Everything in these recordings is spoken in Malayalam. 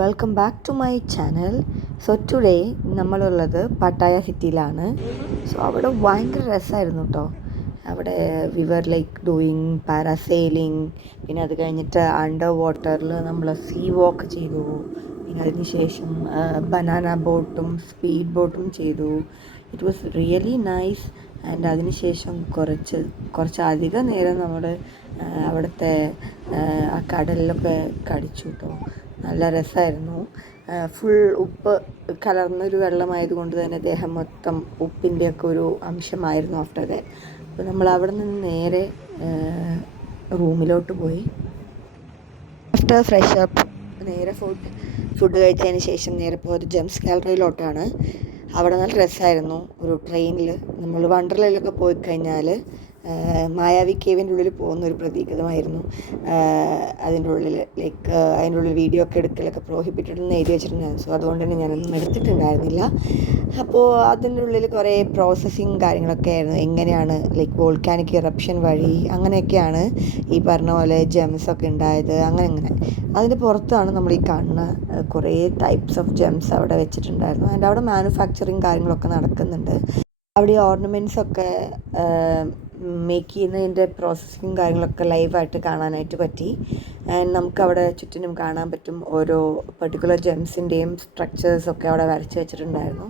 Welcome back to my channel. So today നമ്മളുള്ളത് പട്ടായ സിറ്റിയിലാണ്. സോ അവിടെ ഭയങ്കര രസമായിരുന്നു കേട്ടോ. അവിടെ we were like doing parasailing, പിന്നെ അത് കഴിഞ്ഞിട്ട് അണ്ടർ വാട്ടറിൽ നമ്മൾ സീ വാക്ക് ചെയ്തു. പിന്നെ അതിന് ശേഷം ബനാന ബോട്ടും സ്പീഡ് ബോട്ടും ചെയ്തു. It was really nice. And അതിന് ശേഷം കുറച്ചധികം നേരം നമ്മൾ അവിടുത്തെ ആ കടലിലൊക്കെ കടിച്ചു കേട്ടോ. നല്ല രസമായിരുന്നു. ഫുൾ ഉപ്പ് കലർന്നൊരു വെള്ളമായതുകൊണ്ട് തന്നെ ദേഹം മൊത്തം ഉപ്പിൻ്റെയൊക്കെ ഒരു അംശമായിരുന്നു ആഫ്റ്റർ ദാറ്റ്. അപ്പോൾ നമ്മൾ അവിടെ നിന്ന് നേരെ റൂമിലോട്ട് പോയി. ആഫ്റ്റർ ഫ്രഷ് അപ്പ് നേരെ ഫുഡ് കഴിച്ചതിന് ശേഷം നേരെ പോയത് ജെംസ് ഗാലറിയിലോട്ടാണ്. അവിടെ നല്ല രസമായിരുന്നു. ഒരു ട്രെയിനിൽ നമ്മൾ വണ്ടർലയിലൊക്കെ പോയി കഴിഞ്ഞാൽ മായാവി കേവിൻ്റെ ഉള്ളിൽ പോകുന്നൊരു പ്രതീകമായിരുന്നു. അതിൻ്റെ ഉള്ളിൽ അതിൻ്റെ ഉള്ളിൽ വീഡിയോ ഒക്കെ എടുക്കലൊക്കെ പ്രോഹിബിറ്റഡ് എന്ന് എഴുതി വെച്ചിട്ടുണ്ടായിരുന്നു. സോ അതുകൊണ്ട് തന്നെ ഞാനൊന്നും എടുത്തിട്ടുണ്ടായിരുന്നില്ല. അപ്പോൾ അതിൻ്റെ ഉള്ളിൽ കുറേ പ്രോസസ്സിങ് കാര്യങ്ങളൊക്കെ ആയിരുന്നു. എങ്ങനെയാണ് വോൾക്കാനിക് ഇറപ്ഷൻ വഴി അങ്ങനെയൊക്കെയാണ് ഈ പറഞ്ഞ പോലെ ജെംസൊക്കെ ഉണ്ടായത്. അങ്ങനെ അതിൻ്റെ പുറത്താണ് നമ്മൾ ഈ കാണുന്ന കുറേ ടൈപ്സ് ഓഫ് ജെംസ് അവിടെ വെച്ചിട്ടുണ്ടായിരുന്നു. ആൻഡ് അവിടെ മാനുഫാക്ചറിങ് കാര്യങ്ങളൊക്കെ നടക്കുന്നുണ്ട്. അവിടെ ഈ ഓർണമെൻറ്റ്സൊക്കെ മേക്ക് ചെയ്യുന്നതിൻ്റെ പ്രോസസ്സിങ് കാര്യങ്ങളൊക്കെ ലൈവായിട്ട് കാണാനായിട്ട് പറ്റി. ആൻഡ് നമുക്കവിടെ ചുറ്റിനും കാണാൻ പറ്റും ഓരോ പെർട്ടിക്കുലർ ജെംസിൻ്റെയും സ്ട്രക്ചേഴ്സൊക്കെ അവിടെ വരച്ച് വെച്ചിട്ടുണ്ടായിരുന്നു.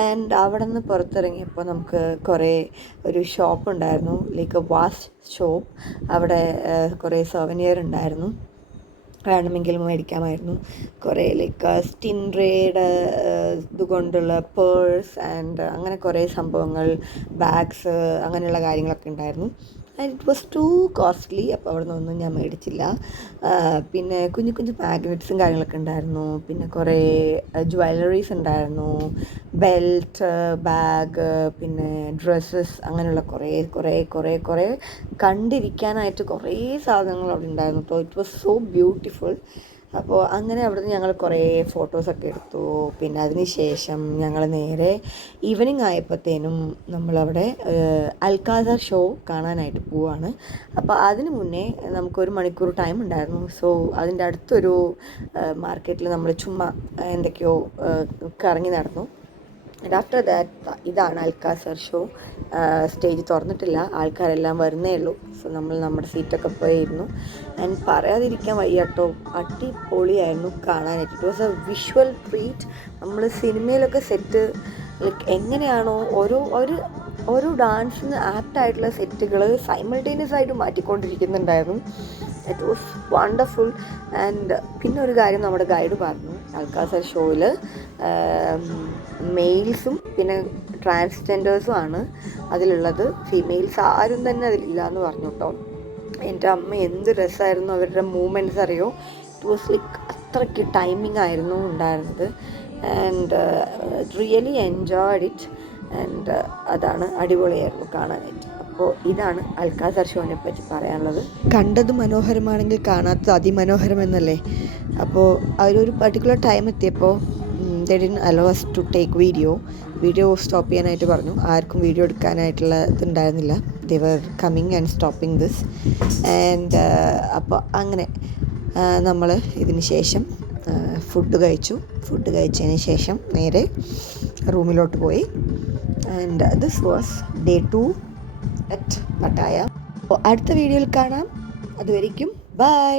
ആൻഡ് അവിടെ നിന്ന് പുറത്തിറങ്ങിയപ്പോൾ നമുക്ക് ഒരു ഷോപ്പ് ഉണ്ടായിരുന്നു, ലൈക്ക് എ വാസ്റ്റ് ഷോപ്പ്. അവിടെ കുറേ സോവനിയർ ഉണ്ടായിരുന്നു, വേണമെങ്കിൽ മേടിക്കാമായിരുന്നു. കുറേ സ്റ്റിൻറേയുടെ ഇതുകൊണ്ടുള്ള പേഴ്സ് ആൻഡ് അങ്ങനെ കുറേ സംഭവങ്ങൾ, ബാഗ്സ്, അങ്ങനെയുള്ള കാര്യങ്ങളൊക്കെ ഉണ്ടായിരുന്നു. And it was too costly. അപ്പോൾ അവിടെ നിന്നൊന്നും ഞാൻ മേടിച്ചില്ല. പിന്നെ കുഞ്ഞു മാഗ്നറ്റ്സും കാര്യങ്ങളൊക്കെ ഉണ്ടായിരുന്നു. പിന്നെ കുറേ ജ്വല്ലറീസ് ഉണ്ടായിരുന്നു, ബെൽറ്റ്, ബാഗ്, പിന്നെ ഡ്രസ്സസ്, അങ്ങനെയുള്ള കുറേ കണ്ടിരിക്കാനായിട്ട് കുറേ സാധനങ്ങൾ അവിടെ ഉണ്ടായിരുന്നു കേട്ടോ. It was so beautiful. അപ്പോൾ അങ്ങനെ അവിടുന്ന് ഞങ്ങൾ കുറേ ഫോട്ടോസൊക്കെ എടുത്തു. പിന്നെ അതിന് ശേഷം ഞങ്ങൾ നേരെ ഈവനിങ് ആയപ്പോഴത്തേനും നമ്മളവിടെ അൽക്കാസർ ഷോ കാണാനായിട്ട് പോവാണ്. അപ്പോൾ അതിന് മുന്നേ നമുക്കൊരു മണിക്കൂർ ടൈം ഉണ്ടായിരുന്നു. സോ അതിൻ്റെ അടുത്തൊരു മാർക്കറ്റിൽ നമ്മൾ ചുമ്മാ എന്തൊക്കെയോ കറങ്ങി നടന്നു. ആൻഡ് ആഫ്റ്റർ ദാറ്റ് ഇതാണ് അൽക്കാസർ ഷോ. സ്റ്റേജ് തുറന്നിട്ടില്ല, ആൾക്കാരെല്ലാം വരുന്നേ ഉള്ളൂ. സോ നമ്മൾ നമ്മുടെ സീറ്റൊക്കെ പോയിരുന്നു. ആൻഡ് പറയാതിരിക്കാൻ വയ്യ കേട്ടോ, അടിപൊളിയായിരുന്നു കാണാനായിട്ട്. It was A visual treat. നമ്മൾ സിനിമയിലൊക്കെ സെറ്റ് എങ്ങനെയാണോ ഓരോ ഡാൻസിന് ആപ്റ്റായിട്ടുള്ള സെറ്റുകൾ സൈമൾട്ടേനിയസ് ആയിട്ട് മാറ്റിക്കൊണ്ടിരിക്കുന്നുണ്ടായിരുന്നു. It was wonderful. ആൻഡ് പിന്നെ ഒരു കാര്യം നമ്മുടെ ഗൈഡ് പറഞ്ഞു, അൽക്കാസർ ഷോയിൽ മെയിൽസും പിന്നെ ട്രാൻസ്ജെൻഡേഴ്സും ആണ് അതിലുള്ളത്, ഫീമെയിൽസ് ആരും തന്നെ അതിലില്ല എന്ന് പറഞ്ഞു കേട്ടോ. എൻ്റെ അമ്മ എന്ത് രസമായിരുന്നു അവരുടെ മൂവ്മെൻറ്റ്സ് അറിയോ. ഇറ്റ് വാസ് അത്രയ്ക്ക് ടൈമിംഗ് ആയിരുന്നു ഉണ്ടായിരുന്നത്. And really enjoyed it. And അതാണ്, അടിപൊളിയായിരുന്നു കാണാനായിട്ട്. അപ്പോൾ ഇതാണ് അൽക്കാസർ ഷോനെ പറ്റി പറയാനുള്ളത്. കണ്ടത് മനോഹരമാണെങ്കിൽ കാണാത്തത് അതിമനോഹരം എന്നല്ലേ. അപ്പോൾ അതിലൊരു പർട്ടിക്കുലർ ടൈം എത്തിയപ്പോൾ they didn't allow us to take video stop ചെയ്യാനായിട്ട് പറഞ്ഞു. ആർക്കും വീഡിയോ എടുക്കാനായിട്ടുള്ള ഇതുണ്ടായിരുന്നില്ല. they were coming and stopping this. And അപ്പോൾ അങ്ങനെ നമ്മൾ ഇതിന് ശേഷം ഫുഡ് കഴിച്ചതിന് ശേഷം നേരെ റൂമിലോട്ട് പോയി. And this was day 2 at Pattaya. അപ്പോൾ അടുത്ത വീഡിയോയിൽ കാണാം. അതുവരേക്കും ബൈ.